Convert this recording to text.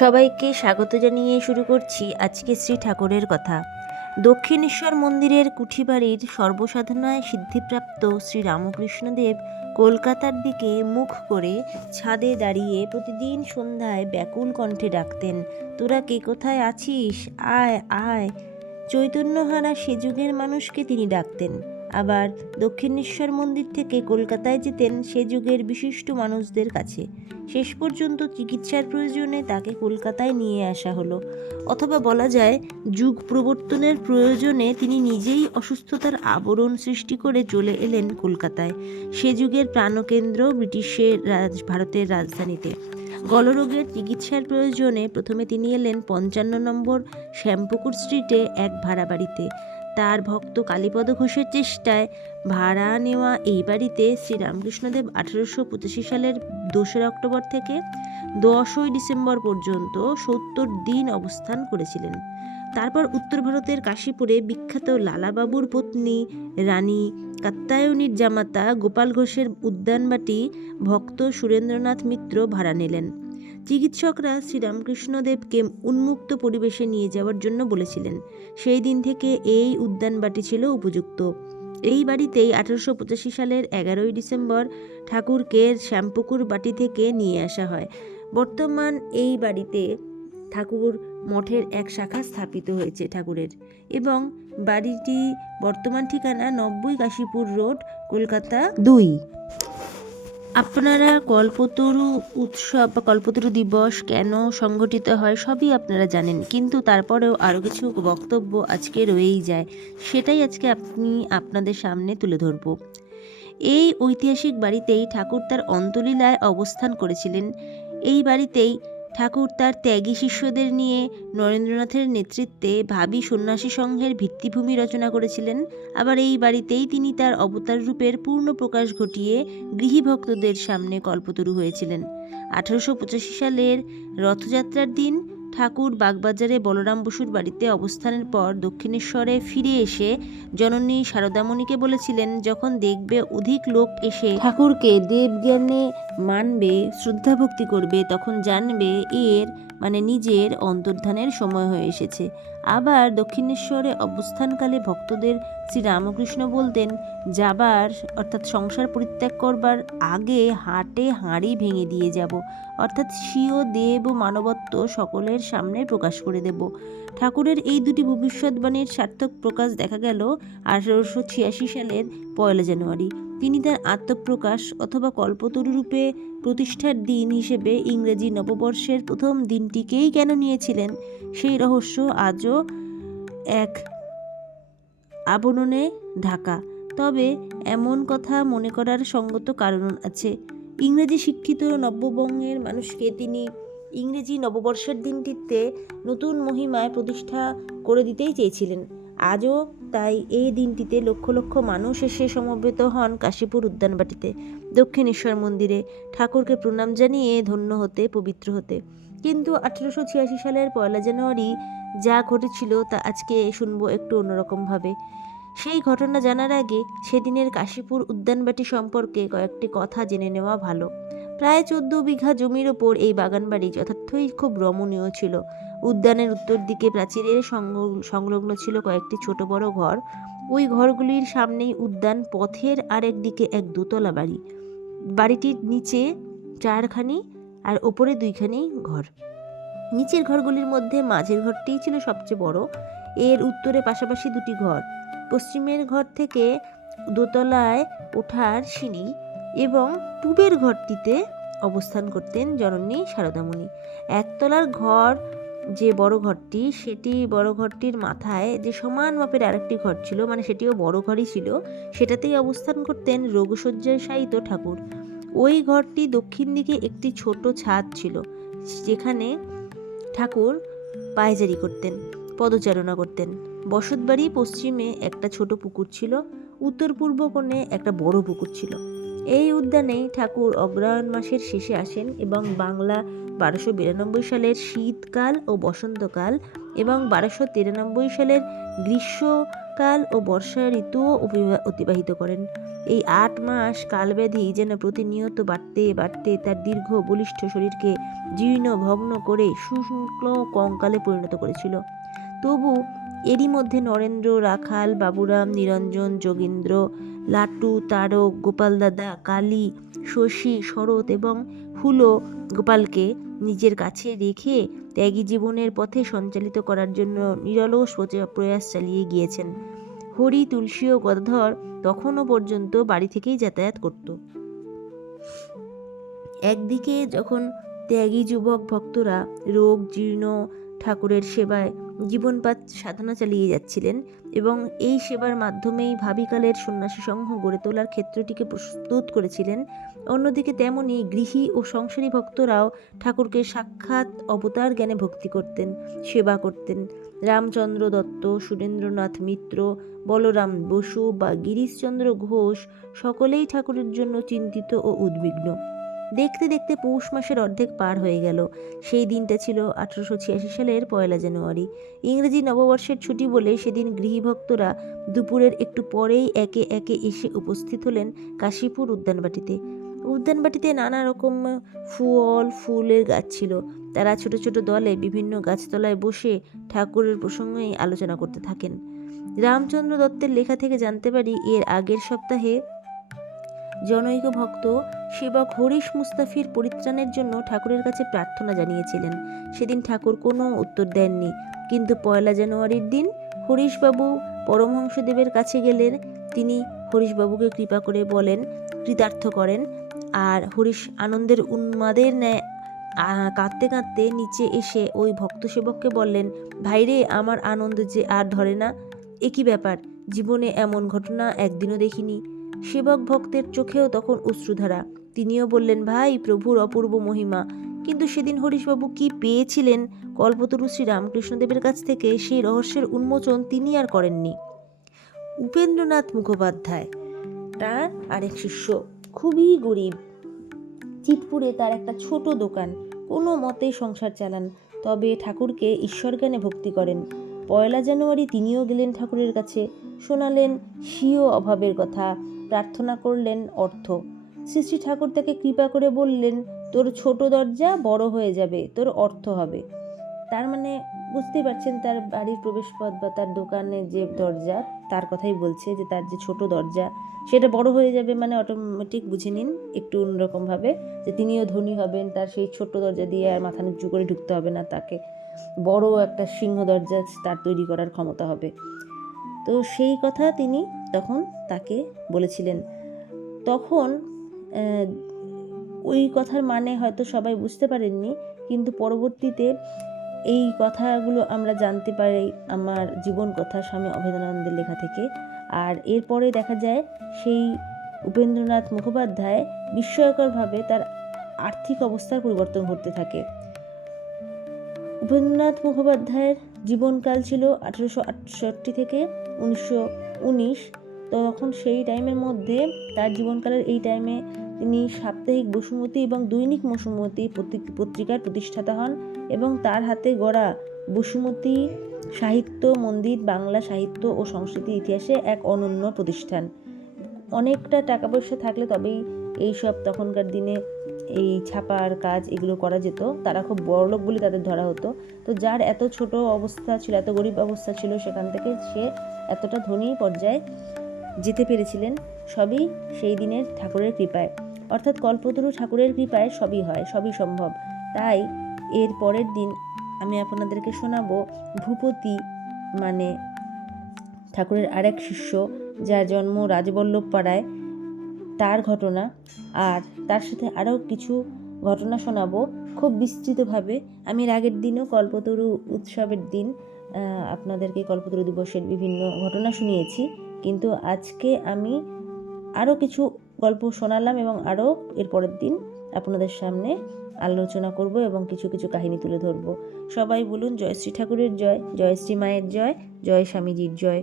সবাইকে স্বাগত জানিয়ে শুরু করছি আজকে শ্রী ঠাকুরের কথা। দক্ষিণেশ্বর মন্দিরের কুঠিবাড়ির সর্বসাধনায় সিদ্ধিপ্রাপ্ত শ্রী রামকৃষ্ণদেব কলকাতার দিকে মুখ করে ছাদে দাঁড়িয়ে প্রতিদিন সন্ধ্যায় ব্যাকুল কণ্ঠে ডাকতেন, তোরা কে কোথায় আছিস? আয় আয়। চৈতন্যহারা সে যুগের মানুষকে তিনি ডাকতেন। আবার দক্ষিণেশ্বর মন্দির থেকে কলকাতায় যেতেন সে যুগের বিশিষ্ট মানুষদের কাছে। শেষ পর্যন্ত চিকিৎসার প্রয়োজনে তাকে কলকাতায় নিয়ে আসা হলো। অথবা বলা যায়, যুগ প্রবর্তনের প্রয়োজনে তিনি নিজেই অসুস্থতার আবরণ সৃষ্টি করে চলে এলেন কলকাতায়। সে যুগের প্রাণকেন্দ্র ব্রিটিশের রাজ, ভারতের রাজধানীতে। গলরোগের চিকিৎসার প্রয়োজনে প্রথমে তিনি এলেন পঞ্চান্ন নম্বর শ্যামপুকুর স্ট্রিটে এক ভাড়া বাড়িতে তার ভক্ত কালীপদ ঘোষের চেষ্টায় ভাড়া নেওয়া এই বাড়িতে শ্রীরামকৃষ্ণদেব আঠারোশো পঁচাশি সালের দোসরা অক্টোবর থেকে দশই ডিসেম্বর পর্যন্ত সত্তর দিন অবস্থান করেছিলেন। তারপর উত্তর ভারতের কাশীপুরে বিখ্যাত লালাবাবুর পত্নী রানী কাত্তায়নীর জামাতা গোপাল ঘোষের উদ্যানবাটি ভক্ত সুরেন্দ্রনাথ মিত্র ভাড়া নিলেন। চিকিৎসকরা শ্রীরামকৃষ্ণদেবকে উন্মুক্ত পরিবেশে নিয়ে যাওয়ার জন্য বলেছিলেন। সেই দিন থেকে এই উদ্যানবাটি ছিল উপযুক্ত। এই বাড়িতেই আঠারোশো পঁচাশি সালের এগারোই ডিসেম্বর ঠাকুরকে শ্যামপুকুর বাটি থেকে নিয়ে আসা হয়। বর্তমান এই বাড়িতে ঠাকুর মঠের এক শাখা স্থাপিত হয়েছে ঠাকুরের এবং বাড়িটি বর্তমান ঠিকানা নব্বই কাশীপুর রোড, কলকাতা দুই। আপনারা কল্পতরু উৎসব বা কল্পতরু দিবস কেন সংগঠিত হয় সবই আপনারা জানেন, কিন্তু তারপরেও আরও কিছু বক্তব্য আজকে রয়েই যায়। সেটাই আজকে আপনি আপনাদের সামনে তুলে ধরব। এই ঐতিহাসিক বাড়িতেই ঠাকুর তার অন্তলীলায় অবস্থান করেছিলেন। এই বাড়িতেই ঠাকুর তার ত্যাগী শিষ্যদের নিয়ে নরেন্দ্রনাথের নেতৃত্বে ভাবি সন্ন্যাসী সংঘের ভিত্তিভূমি রচনা করেছিলেন। আবার এই বাড়িতেই তিনি তার অবতার রূপের পূর্ণ প্রকাশ ঘটিয়ে গৃহী ভক্তদের সামনে কল্পতরু হয়েছিলেন। আঠারোশো পঁচাশি সালের রথযাত্রার দিন ঠাকুর বাগবাজারে বলরাম বসুর বাড়িতে অবস্থানের পর দক্ষিণেশ্বরে ফিরে এসে জননী শারদামণিকে বলেছিলেন, যখন দেখবে অধিক লোক এসে ঠাকুরকে দেবজ্ঞানে মানবে শ্রদ্ধাভক্তি করবে, তখন জানবে এর মানে নিজের অন্তর্ধানের সময় হয়ে এসেছে। আবার দক্ষিণেশ্বরে অবস্থানকালে ভক্তদের শ্রী রামকৃষ্ণ বলতেন, যাবার, অর্থাৎ সংসার পরিত্যাগ করবার আগে হাটে হাঁড়ি ভেঙে দিয়ে যাব, অর্থাৎ স্বীয় দেব মানবত্ব সকলের সামনে প্রকাশ করে দেব। ঠাকুরের এই দুটি ভবিষ্যৎবাণীর সার্থক প্রকাশ দেখা গেল আঠারোশো ছিয়াশি সালের পয়লা জানুয়ারি। তিনি তার আত্মপ্রকাশ অথবা কল্পতরু রূপে প্রতিষ্ঠার দিন হিসেবে ইংরেজি নববর্ষের প্রথম দিনটিকেই কেন নিয়েছিলেন? সেই রহস্য আজও এক আবরণে ঢাকা। তবে এমন কথা মনে করার সঙ্গত কারণ আছে। ইংরেজি শিক্ষিত নব্যবঙ্গের মানুষকে তিনি ইংরেজি নববর্ষের দিনটিতে নতুন মহিমায় প্রতিষ্ঠা করে দিতেই চেয়েছিলেন। আজও তাই এই দিনটিতে লক্ষ লক্ষ মানুষ এসে সমবেত হন কাশীপুর উদ্যানবাটিতে, দক্ষিণেশ্বর মন্দিরে। ঠাকুরকে প্রণাম জানিয়ে ধন্য হতে, পবিত্র হতে। কিন্তু আঠেরোশো ছিয়াশি সালের পয়লা জানুয়ারি যা ঘটেছিল তা আজকে শুনব একটু অন্যরকমভাবে। সেই ঘটনা জানার আগে সেদিনের কাশীপুর উদ্যানবাটি সম্পর্কে কয়েকটি কথা জেনে নেওয়া ভালো। প্রায় চোদ্দ বিঘা জমির ওপর এই বাগানবাড়ি যথার্থই খুব রমণীয় ছিল। উদ্যানের উত্তর দিকে প্রাচীরের সংলগ্ন ছিল কয়েকটি ছোট বড় ঘর। ওই ঘরগুলির সামনেই উদ্যান, পথের আরেক দিকে এক দোতলা বাড়ি। বাড়িটির নিচে চারখানি আর ওপরে দুইখানি ঘর। নিচের ঘরগুলির মধ্যে মাঝের ঘরটিই ছিল সবচেয়ে বড়। এর উত্তরে পাশাপাশি দুটি ঘর। পশ্চিমের ঘর থেকে দোতলায় ওঠার সিঁড়ি এবং পূবের ঘরটিতে অবস্থান করতেন জননী শারদামণি একতলার ঘর যে বড় ঘরটি, সেটি বড় ঘরটির মাথায় যে সমান মাপের আরেকটি ঘর ছিল মানে সেটিও বড় ঘরই ছিল, সেটাতেই অবস্থান করতেন রোগশয্যায় শায়িত ঠাকুর। ওই ঘরটি দক্ষিণ দিকে একটি ছোট ছাদ ছিল, যেখানে ঠাকুর পায়চারি করতেন, পদচারণা করতেন। বসতবাড়ি পশ্চিমে একটা ছোট পুকুর ছিল, উত্তর পূর্ব কোণে একটা বড় পুকুর ছিল। এই উদ্যানেই ঠাকুর অগ্রহায়ণ মাসের শেষে আসেন এবং বাংলা বারোশো বিরানব্বই সালের শীতকাল ও বসন্তকাল এবং বারোশো তিরানব্বই সালের গ্রীষ্মকাল ও বর্ষা ঋতুও অতিবাহিত করেন। এই আট মাস কালব্যাধি যেন প্রতিনিয়ত বাড়তে বাড়তে তার দীর্ঘ বলিষ্ঠ শরীরকে জীর্ণ ভগ্ন করে সুশুক্ল কঙ্কালে পরিণত করেছিল। তবু এরই মধ্যে নরেন্দ্র, রাখাল, বাবুরাম, নিরঞ্জন, যোগীন্দ্র, লাটু, তারক, গোপাল দাদা, কালী, শশী, শরৎ এবং হুলো গোপালকে নিজের কাছে রেখে ত্যাগী জীবনের পথে সঞ্চালিত করার জন্য নিরলস প্রয়াস চালিয়ে গিয়েছেন। হরি, তুলসী ও গদাধর তখনও পর্যন্ত বাড়ি থেকেই যাতায়াত করত। একদিকে যখন ত্যাগী যুবক ভক্তরা রোগ, জীর্ণ, ঠাকুরের সেবায় জীবনপাত সাধনা চালিয়ে যাচ্ছিলেন এবং এই সেবার মাধ্যমেই ভাবিকালের সন্ন্যাসী সংঘ গড়ে তোলার ক্ষেত্রটিকে প্রস্তুত করেছিলেন অন্যদিকে তেমনি গৃহী ও সংসারী ভক্তরাও ঠাকুরকে সাক্ষাৎ অবতার জ্ঞানে ভক্তি করতেন, সেবা করতেন। রামচন্দ্র দত্ত, সুরেন্দ্রনাথ মিত্র, বলরাম বসু বা গিরিশচন্দ্র ঘোষ সকলেই ঠাকুরের জন্য চিন্তিত ও উদ্বিগ্ন। দেখতে দেখতে পৌষ মাসের অর্ধেক পার হয়ে গেল। সেই দিনটা ছিল আঠারোশো ছিয়াশি সালের পয়লা জানুয়ারি। ইংরেজি নববর্ষের ছুটি বলে সেদিন গৃহীভক্তরা দুপুরের একটু পরেই একে একে এসে উপস্থিত হলেন কাশীপুর উদ্যানবাটিতে। উদ্যানবাটিতে নানা রকম ফুল, ফুলের গাছ ছিল। তারা ছোট ছোট দলে বিভিন্ন গাছতলায় বসে ঠাকুরের প্রসঙ্গেই আলোচনা করতে থাকেন। রামচন্দ্র দত্তের লেখা থেকে জানতে পারি, এর আগের সপ্তাহে জনৈক ভক্ত সেবক হরিশ মুস্তাফির পরিত্রাণের জন্য ঠাকুরের কাছে প্রার্থনা জানিয়েছিলেন। সেদিন ঠাকুর কোনো উত্তর দেননি। কিন্তু পয়লা জানুয়ারির দিন হরিশবাবু পরমহংসদেবের কাছে গেলেন। তিনি হরিশবাবুকে কৃপা করে বলেন, কৃতার্থ করেন। আর হরিশ আনন্দের উন্মাদের ন্যায় কাঁদতে কাঁদতে নিচে এসে ওই ভক্ত সেবককে বললেন ভাইরে আমার আনন্দ যে আর ধরে না। একই ব্যাপার? জীবনে এমন ঘটনা একদিনও দেখিনি। সেবক ভক্তের চোখেও তখন অশ্রুধারা। তিনিও বললেন, ভাই, প্রভুর অপূর্ব মহিমা। কিন্তু সেদিন হরিশবাবু কি পেয়েছিলেন? কল্পতরু শ্রী রামকৃষ্ণদেবের কাছ থেকে সেই রহস্যের উন্মোচন তিনি আর করেননি। উপেন্দ্রনাথ মুখোপাধ্যায়, তার আরেক শিষ্য। খুবই গরিব। চিতপুরে তার একটা ছোট দোকান, কোনো মতে সংসার চালান। তবে ঠাকুরকে ঈশ্বর জ্ঞানে ভক্তি করেন। পয়লা জানুয়ারি তিনিও গেলেন ঠাকুরের কাছে, শোনালেন স্বীয় অভাবের কথা, প্রার্থনা করলেন অর্থ। শ্রী শ্রী ঠাকুর তাকে কৃপা করে বললেন, তোর ছোট দরজা বড় হয়ে যাবে, তোর অর্থ হবে। তার মানে বুঝতেই পারছেন, তার বাড়ির প্রবেশপথ বা তার দোকানের যে দরজা, তার কথাই বলছে যে তার যে ছোট দরজা, সেটা বড় হয়ে যাবে মানে অটোমেটিক বুঝে নিন একটু অন্যরকমভাবে, যে তিনিও ধনী হবেন, তার সেই ছোট্ট দরজা দিয়ে আর মাথা নিচু করে ঢুকতে হবে না, তাকে বড় একটা সিংহ দরজা তার তৈরি করার ক্ষমতা হবে। তো সেই কথা তিনি তখন তাকে বলেছিলেন। তখন ওই কথার মানে হয়তো সবাই বুঝতে পারেননি, কিন্তু পরবর্তীতে এই কথাগুলো আমরা জানতে পারি আমার জীবন কথা স্বামী অভেদানন্দের লেখা থেকে। আর এরপরে দেখা যায় সেই উপেন্দ্রনাথ মুখোপাধ্যায় বিস্ময়করভাবে তার আর্থিক অবস্থার পরিবর্তন ঘটতে থাকে। উপেন্দ্রনাথ মুখোপাধ্যায়ের জীবনকাল ছিল আঠেরোশো আটষট্টি থেকে উনিশশো উনিশ। তখন সেই টাইমের মধ্যে তার জীবনকালের এই টাইমে তিনি সাপ্তাহিক বসুমতী এবং দৈনিক পত্রি- পত্রিকার প্রতিষ্ঠাতা হন। এবং তার হাতে গড়া বসুমতী সাহিত্য মন্দির, বাংলা সাহিত্য ও সংস্কৃতি ইতিহাসে এক অনন্য প্রতিষ্ঠান। অনেকটা টাকা পয়সা থাকলে তবেই এইসব তখনকার দিনে এই ছাপার কাজ এগুলো করা যেত। তারা খুব বড়লোক বলে তাদের ধরা হতো। তো যার এত ছোট অবস্থা ছিল, এত গরিব অবস্থা ছিল, সেখান থেকে সে এতটা ধনী পর্যায়ে যেতে পেরেছিলেন, সবই সেই দিনের ঠাকুরের কৃপায়। অর্থাৎ কল্পতরু ঠাকুরের কৃপায় সবই হয়, সবই সম্ভব। তাই এর পরের দিন আমি আপনাদেরকে শোনাবো ভূপতি মানে ঠাকুরের আরেক শিষ্য, যার জন্ম রাজবল্লভ পাড়ায় তার ঘটনা আর তার সাথে আরও কিছু ঘটনা শোনাবো খুব বিস্তৃতভাবে। আমি এর আগের দিনও কল্পতরু উৎসবের দিন আপনাদেরকে কল্পতরু দিবসের বিভিন্ন ঘটনা শুনিয়েছি। কিন্তু আজকে আমি আরও কিছু গল্প শোনালাম এবং আরও এর পরের দিন আপনাদের সামনে আলোচনা করব এবং কিছু কিছু কাহিনী তুলে ধরব। সবাই বলুন, জয়শ্রী ঠাকুরের জয়, জয়শ্রী মায়ের জয় জয় স্বামীজির জয়।